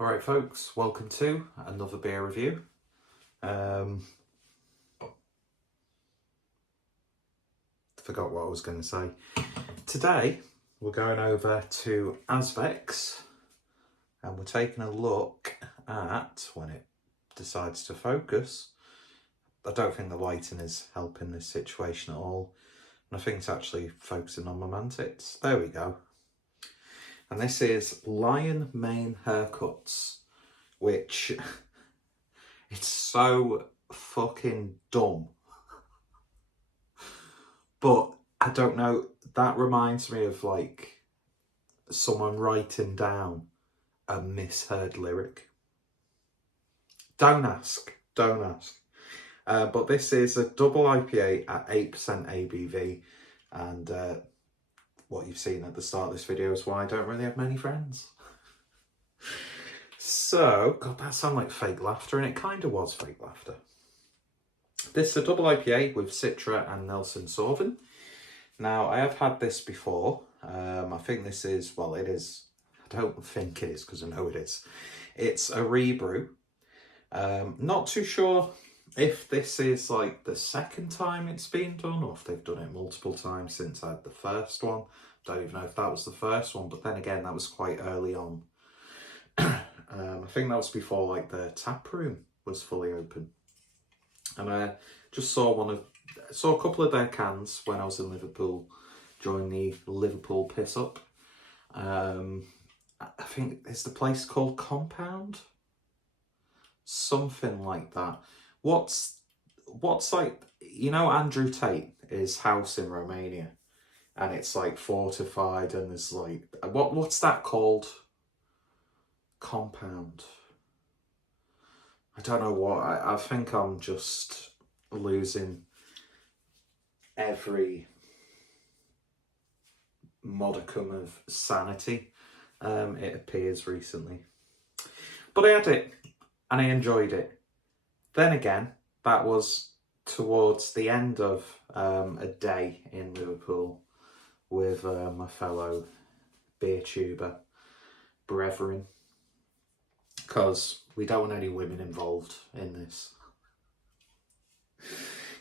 Alright folks, welcome to another beer review. Forgot what I was going to say. Today we're going over to Azvex and we're taking a look at, when it decides to focus, I don't think the lighting is helping this situation at all, and I think it's actually focusing on my mantix. There we go. And this is Lion Mane Haircuts, which it's so fucking dumb. But I don't know, that reminds me of like someone writing down a misheard lyric. Don't ask. But this is a double IPA at 8% ABV, and what you've seen at the start of this video is why I don't really have many friends. So, God, that sounded like fake laughter, and it kind of was fake laughter. This is a double IPA with Citra and Nelson Sauvin. Now, I have had this before. I think this is, well, it is, I don't think it is, because I know it is. It's a rebrew. Not too sure if this is like the second time it's been done, or if they've done it multiple times since I had the first one. Don't even know if that was the first one, but then again, that was quite early on. I think that was before like the tap room was fully open. And I just saw a couple of their cans when I was in Liverpool during the Liverpool piss up. I think it's the place called Compound, something like that. What's like, you know, Andrew Tate, his house in Romania, and it's like fortified, and there's like, what's that called? Compound. I don't know what, I think I'm just losing every modicum of sanity, it appears recently. But I had it, and I enjoyed it. Then again, that was towards the end of a day in Liverpool with my fellow beer tuber brethren, because we don't want any women involved in this.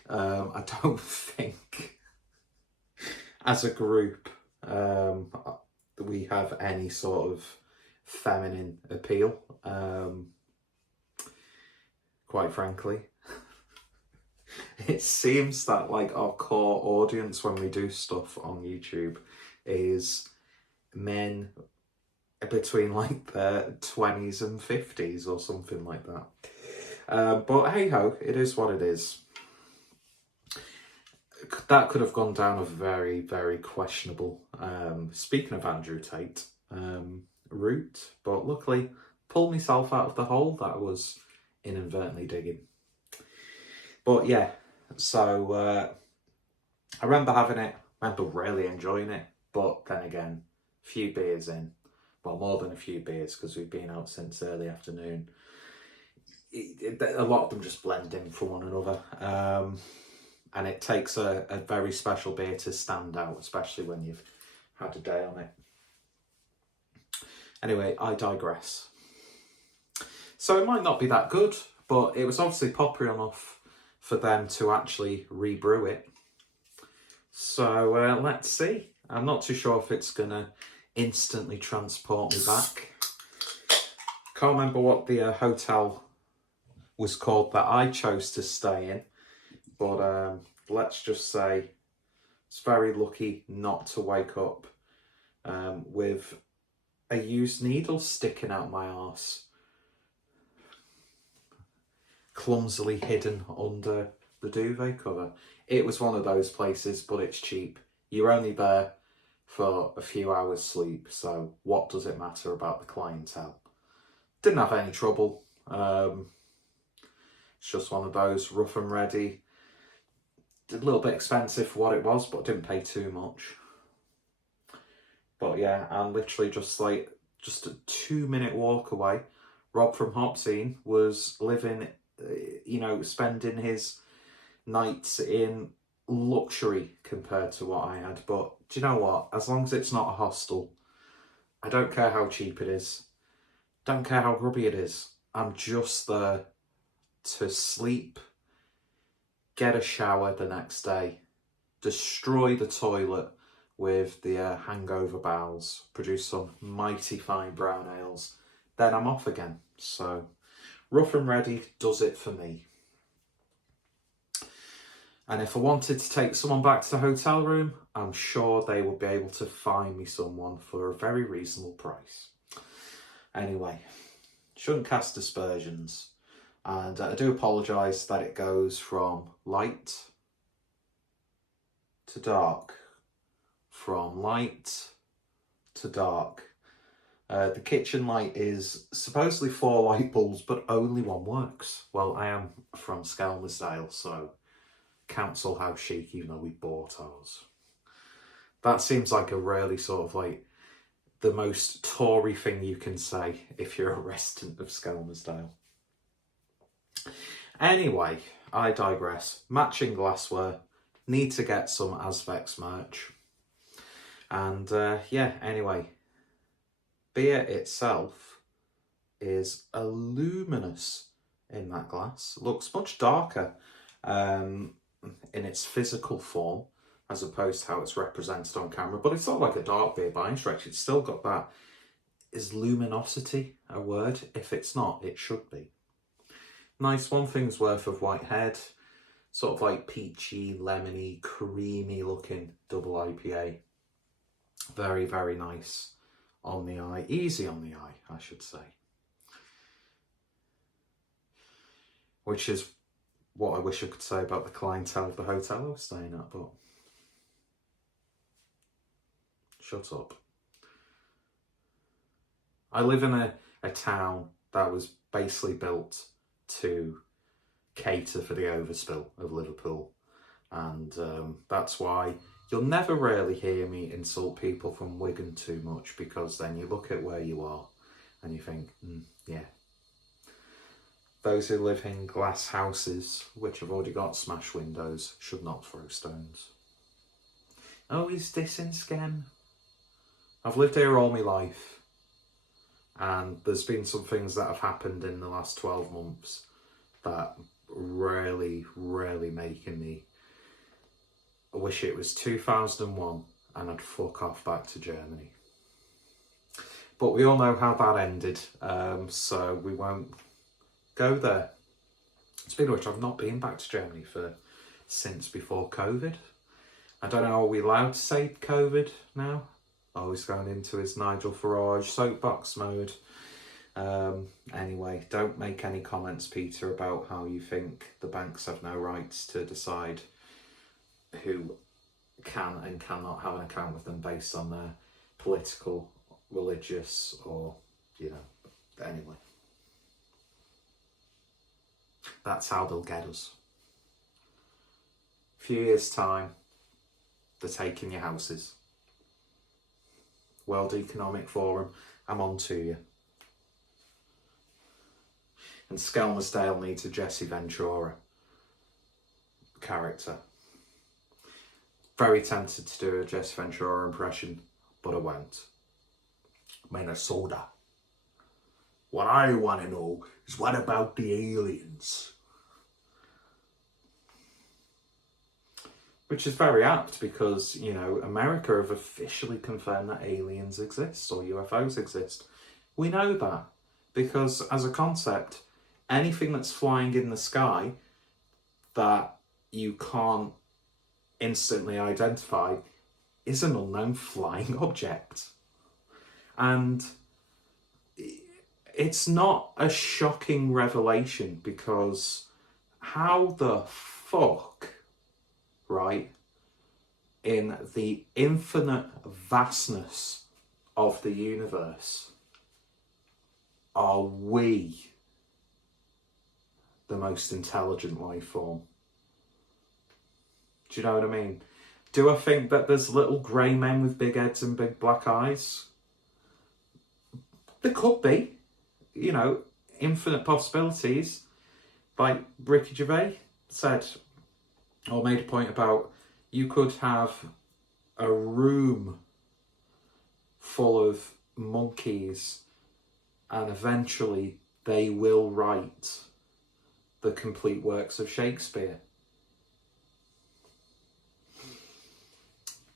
I don't think as a group we have any sort of feminine appeal, quite frankly. It seems that like our core audience when we do stuff on YouTube is men between like their 20s and 50s or something like that. But hey ho, it is what it is. That could have gone down a very, very questionable, speaking of Andrew Tate, route, but luckily pulled myself out of the hole that I was inadvertently digging. But yeah, so I remember having it, I remember really enjoying it, but then again, a few beers in, well, more than a few beers, because we've been out since early afternoon, a lot of them just blend in for one another, and it takes a very special beer to stand out, especially when you've had a day on it. Anyway, I digress. So it might not be that good, but it was obviously popular enough for them to actually rebrew it. So let's see. I'm not too sure if it's going to instantly transport me back. Can't remember what the hotel was called that I chose to stay in, but let's just say it's very lucky not to wake up with a used needle sticking out my arse, clumsily hidden under the duvet cover. It was one of those places, but it's cheap. You're only there for a few hours sleep, so what does it matter about the clientele? Didn't have any trouble. It's just one of those rough and ready. A little bit expensive for what it was, but didn't pay too much. But yeah, and literally just a 2-minute walk away, Rob from Hopscene was living, spending his nights in luxury compared to what I had. But do you know what? As long as it's not a hostel, I don't care how cheap it is. Don't care how grubby it is. I'm just there to sleep, get a shower the next day, destroy the toilet with the hangover bowels, produce some mighty fine brown ales, then I'm off again. So Rough and Ready does it for me. And if I wanted to take someone back to the hotel room, I'm sure they would be able to find me someone for a very reasonable price. Anyway, shouldn't cast aspersions. And I do apologise that it goes from light to dark. From light to dark. The kitchen light is supposedly 4 light bulbs, but only one works. Well, I am from Skelmersdale, so council house chic, even though we bought ours. That seems like a really sort of like the most Tory thing you can say if you're a resident of Skelmersdale. Anyway, I digress. Matching glassware. Need to get some Azvex merch. And yeah, anyway. Beer itself is a luminous in that glass. Looks much darker in its physical form as opposed to how it's represented on camera. But it's not like a dark beer by any stretch. It's still got that. Is luminosity a word? If it's not, it should be. Nice 1 thing's worth of white head. Sort of like peachy, lemony, creamy looking double IPA. Very, very nice on the eye. Easy on the eye, I should say. Which is what I wish I could say about the clientele of the hotel I was staying at, but shut up. I live in a town that was basically built to cater for the overspill of Liverpool, and that's why you'll never really hear me insult people from Wigan too much, because then you look at where you are and you think, yeah. Those who live in glass houses, which have already got smashed windows, should not throw stones. Oh, is this in Skem? I've lived here all my life, and there's been some things that have happened in the last 12 months that really, really making me I wish it was 2001 and I'd fuck off back to Germany. But we all know how that ended, so we won't go there. Speaking of which, I've not been back to Germany since before COVID. I don't know, are we allowed to say COVID now? Oh, he's going into his Nigel Farage soapbox mode. Anyway, don't make any comments, Peter, about how you think the banks have no rights to decide who can and cannot have an account with them based on their political, religious, or, anyway. That's how they'll get us. A few years' time, they're taking your houses. World Economic Forum, I'm on to you. And Skelmersdale needs a Jesse Ventura character. Very tempted to do a Jesse Ventura impression, but I won't. Minnesota. What I want to know is, what about the aliens? Which is very apt because, America have officially confirmed that aliens exist or UFOs exist. We know that because as a concept, anything that's flying in the sky that you can't instantly identify is an unknown flying object. And it's not a shocking revelation because how the fuck, right, in the infinite vastness of the universe, are we the most intelligent life form? Do you know what I mean? Do I think that there's little grey men with big heads and big black eyes? There could be, infinite possibilities. Like Ricky Gervais said, or made a point about, you could have a room full of monkeys and eventually they will write the complete works of Shakespeare.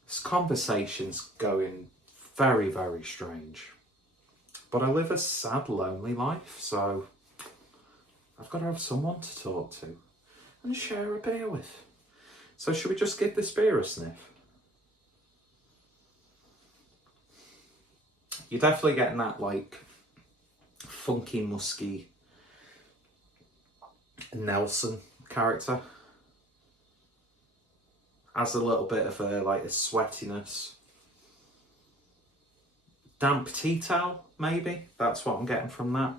This conversation's going very, very strange. But I live a sad, lonely life, so I've got to have someone to talk to and share a beer with. So should we just give this beer a sniff? You're definitely getting that like funky, musky Nelson character. Has a little bit of a sweatiness. Damp tea towel, maybe. That's what I'm getting from that.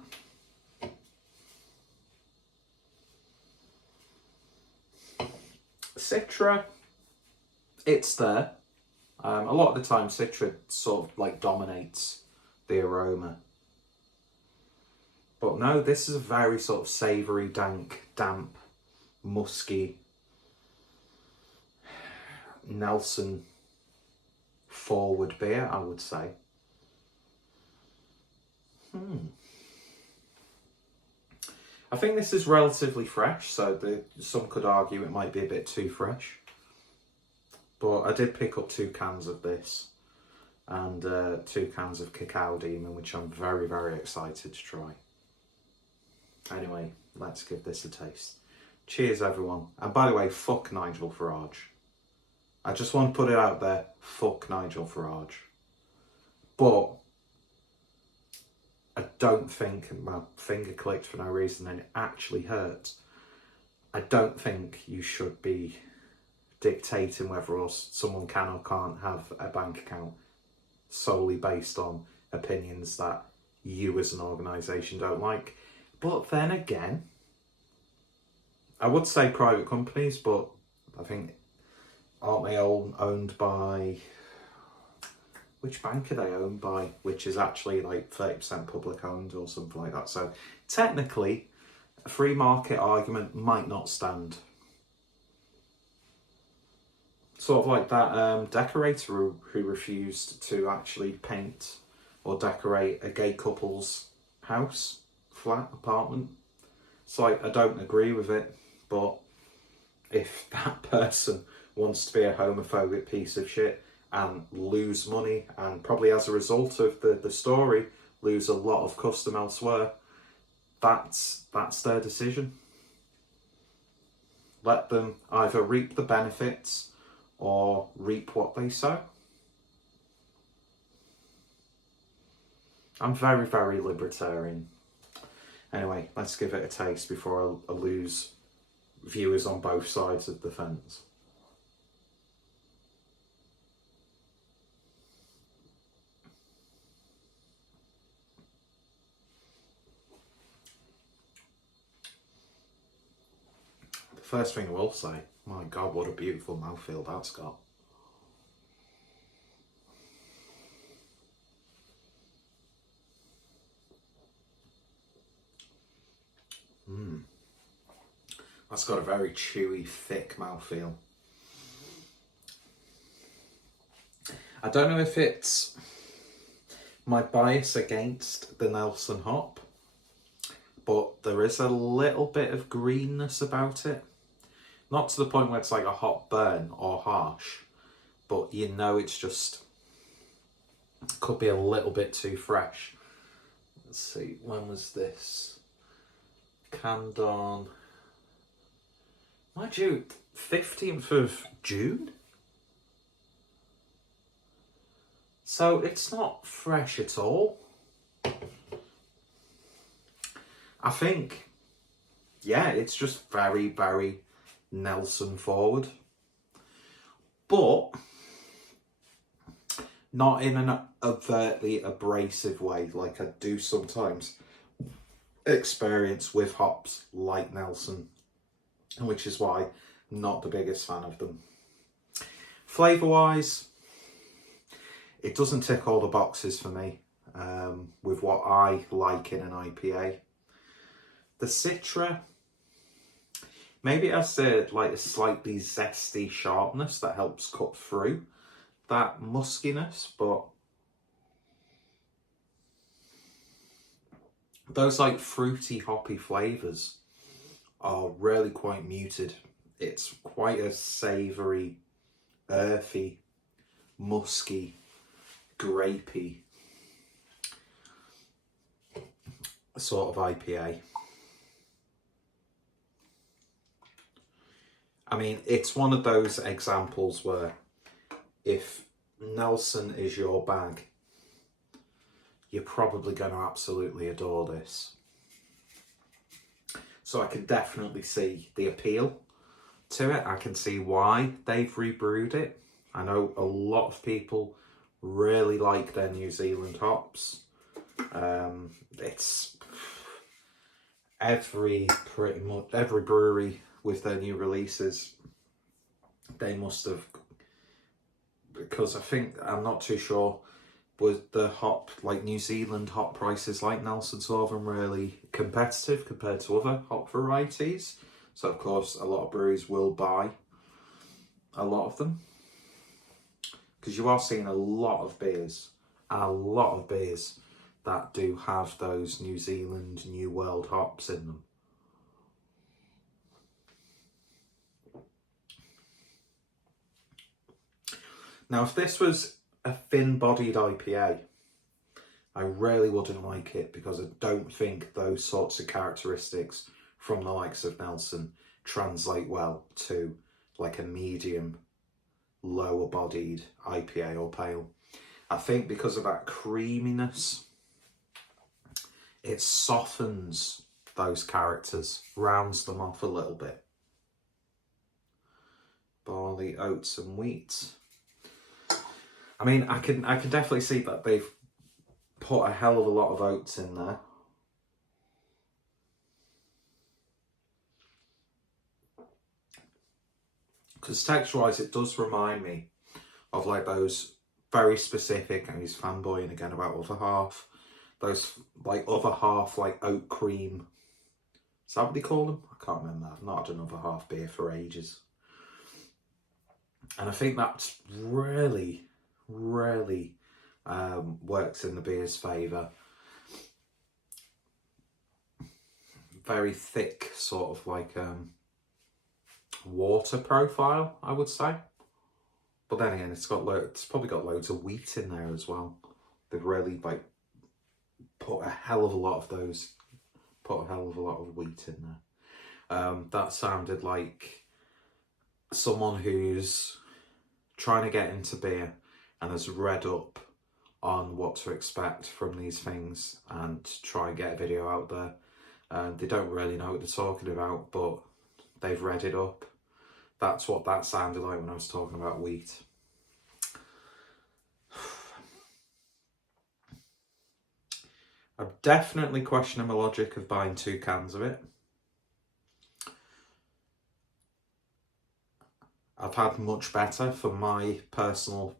Citra, it's there. A lot of the time Citra sort of like dominates the aroma. But no, this is a very sort of savoury, damp, musky Nelson forward beer, I would say. I think this is relatively fresh, so some could argue it might be a bit too fresh. But I did pick up 2 cans of this and 2 cans of Cacao Demon, which I'm very, very excited to try. Anyway, let's give this a taste. Cheers, everyone. And by the way, fuck Nigel Farage. I just want to put it out there, fuck Nigel Farage. But I don't think, my finger clicked for no reason and it actually hurts. I don't think you should be dictating whether someone can or can't have a bank account solely based on opinions that you as an organisation don't like. But then again, I would say private companies, but I think, aren't they all owned by, which bank are they owned by? Which is actually like 30% public owned or something like that. So technically, a free market argument might not stand. Sort of like that decorator who refused to actually paint or decorate a gay couple's house, flat, apartment. It's like, I don't agree with it, but if that person wants to be a homophobic piece of shit and lose money, and probably as a result of the story, lose a lot of custom elsewhere, that's their decision. Let them either reap the benefits or reap what they sow. I'm very, very libertarian. Anyway, let's give it a taste before I lose viewers on both sides of the fence. The first thing I will say, my God, what a beautiful mouthfeel that's got. That's got a very chewy, thick mouthfeel. I don't know if it's my bias against the Nelson hop, but there is a little bit of greenness about it. Not to the point where it's like a hot burn or harsh, but you know it's just, could be a little bit too fresh. Let's see, when was this? Canned on, mind you, 15th of June? So it's not fresh at all. I think, yeah, it's just very, very Nelson forward. But not in an overtly abrasive way like I do sometimes experience with hops like Nelson, which is why I'm not the biggest fan of them. Flavour wise, it doesn't tick all the boxes for me with what I like in an IPA. The Citra, maybe it has a slightly zesty sharpness that helps cut through that muskiness, but those like fruity, hoppy flavours are really quite muted. It's quite a savoury, earthy, musky, grapey sort of IPA. I mean, it's one of those examples where if Nelson is your bag, you're probably going to absolutely adore this. So I can definitely see the appeal to it. I can see why they've rebrewed it. I know a lot of people really like their New Zealand hops. It's pretty much every brewery with their new releases, they must have, because I think, I'm not too sure, was the hop, like New Zealand hop prices like Nelson Sauvin really competitive compared to other hop varieties? So of course a lot of breweries will buy a lot of them, because you are seeing a lot of beers that do have those New Zealand, New World hops in them. Now, if this was a thin-bodied IPA, I really wouldn't like it, because I don't think those sorts of characteristics from the likes of Nelson translate well to like a medium, lower-bodied IPA or pale. I think because of that creaminess, it softens those characters, rounds them off a little bit. Barley, oats and wheat. I mean, I can definitely see that they've put a hell of a lot of oats in there. Because texture-wise, it does remind me of like those very specific, and he's fanboying again about other half, those like other half like oat cream. Is that what they call them? I can't remember. I've not had another half beer for ages. And I think that's really works in the beer's favour. Very thick, sort of like water profile, I would say. But then again, it's probably got loads of wheat in there as well. They've really like put a hell of a lot of wheat in there. That sounded like someone who's trying to get into beer and has read up on what to expect from these things and try and get a video out there. And they don't really know what they're talking about, but they've read it up. That's what that sounded like when I was talking about wheat. I'm definitely questioning my logic of buying 2 cans of it. I've had much better for my personal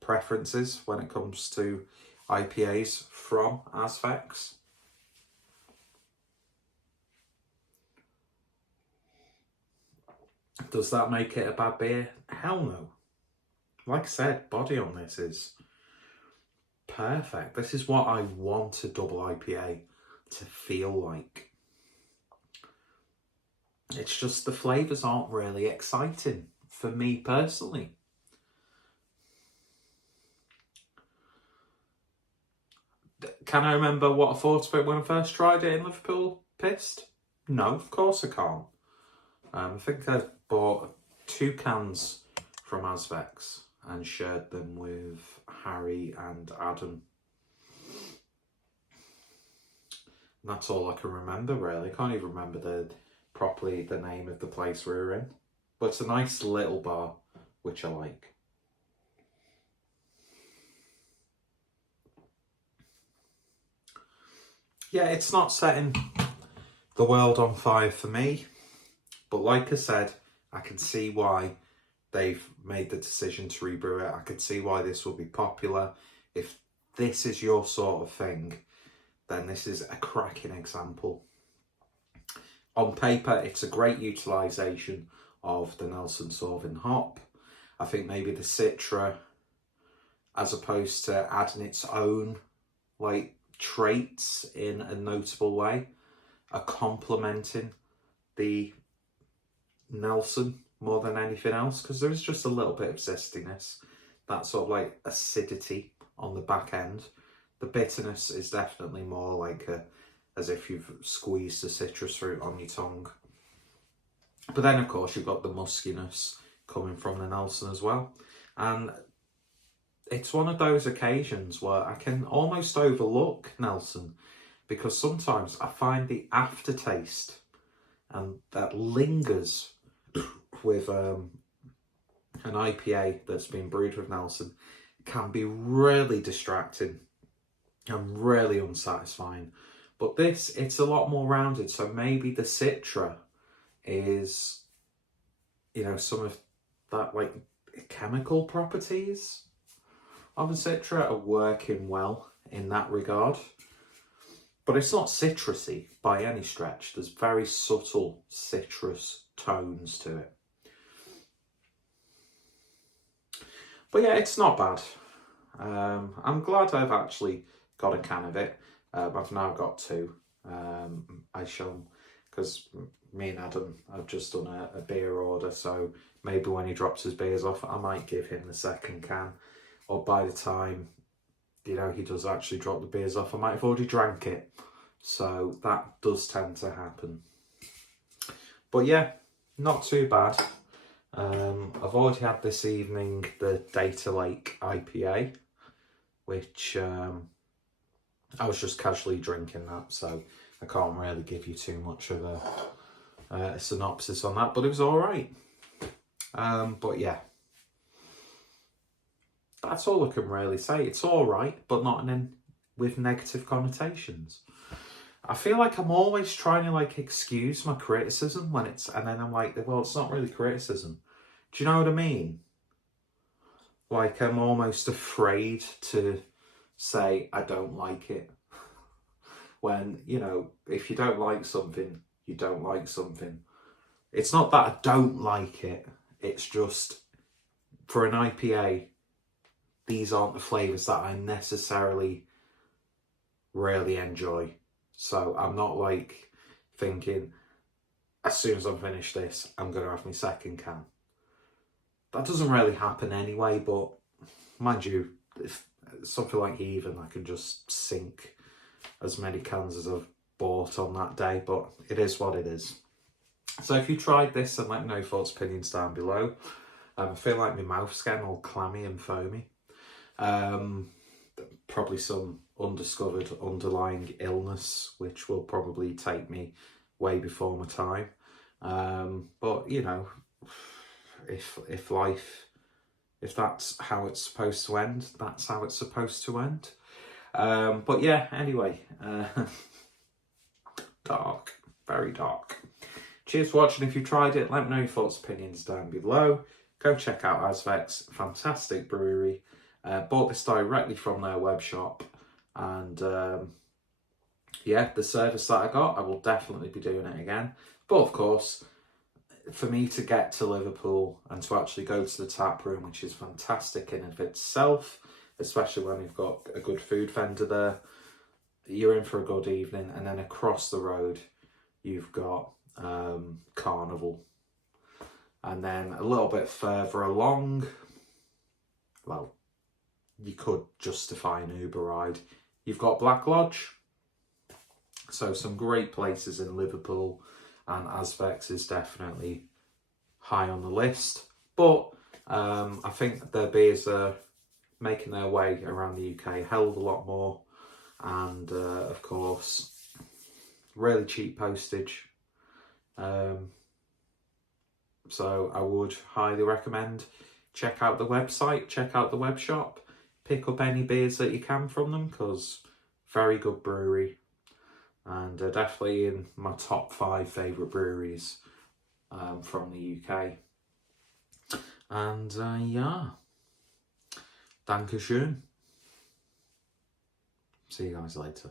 preferences when it comes to IPAs from Azvex. Does that make it a bad beer? Hell no. Like I said, body on this is perfect. This is what I want a double IPA to feel like. It's just the flavours aren't really exciting for me personally. Can I remember what I thought of it when I first tried it in Liverpool? Pissed? No, of course I can't. I think I bought 2 cans from Azvex and shared them with Harry and Adam. And that's all I can remember, really. I can't even remember properly the name of the place we were in. But it's a nice little bar, which I like. Yeah, it's not setting the world on fire for me. But like I said, I can see why they've made the decision to rebrew it. I can see why this will be popular. If this is your sort of thing, then this is a cracking example. On paper, it's a great utilisation of the Nelson Sauvin hop. I think maybe the Citra, as opposed to adding its own like traits in a notable way are complementing the Nelson more than anything else, because there is just a little bit of zestiness, that sort of like acidity on the back end. The bitterness is definitely more like as if you've squeezed a citrus fruit on your tongue. But then of course you've got the muskiness coming from the Nelson as well. And it's one of those occasions where I can almost overlook Nelson, because sometimes I find the aftertaste and that lingers with an IPA that's been brewed with Nelson can be really distracting and really unsatisfying. But this, it's a lot more rounded, so maybe the Citra is, you know, some of that like chemical properties of a Citra are working well in that regard. But it's not citrusy by any stretch. There's very subtle citrus tones to it. But yeah, it's not bad. I'm glad I've actually got a can of it. I've now got two. I show them because me and Adam have just done a beer order, so maybe when he drops his beers off, I might give him the second can. Or by the time, you know, he does actually drop the beers off, I might have already drank it. So that does tend to happen. But yeah, not too bad. I've already had this evening the Data Lake IPA, which I was just casually drinking that, so I can't really give you too much of a synopsis on that, but it was all right. But yeah, that's all I can really say. It's all right, but not with negative connotations. I feel like I'm always trying to like excuse my criticism and then I'm like, well, it's not really criticism. Do you know what I mean? Like, I'm almost afraid to say I don't like it. When, you know, if you don't like something, you don't like something. It's not that I don't like it. It's just, for an IPA, these aren't the flavours that I necessarily really enjoy. So I'm not like thinking, as soon as I'm finished this, I'm going to have my second can. That doesn't really happen anyway, but mind you, if something like Even, I can just sink as many cans as I've bought on that day, but it is what it is. So if you tried this, then let me know your thoughts, opinions down below. I feel like my mouth's getting all clammy and foamy. Probably some undiscovered underlying illness, which will probably take me way before my time. But you know, if that's how it's supposed to end, that's how it's supposed to end. But yeah, anyway, dark, very dark. Cheers for watching. If you tried it, let me know your thoughts, opinions down below. Go check out Azvex, fantastic brewery. Bought this directly from their web shop, and yeah, the service that I got, I will definitely be doing it again. But of course, for me to get to Liverpool and to actually go to the tap room, which is fantastic in of itself, especially when you've got a good food vendor there, you're in for a good evening. And then across the road, you've got Carnival. And then a little bit further along, well, you could justify an Uber ride. You've got Black Lodge. So some great places in Liverpool, and Azvex is definitely high on the list. But I think their beers are making their way around the UK a hell of a lot more. And of course, really cheap postage. So I would highly recommend check out the website, check out the web shop, pick up any beers that you can from them, because very good brewery, and definitely in my top 5 favourite breweries from the UK. And yeah, Dankeschön. See you guys later.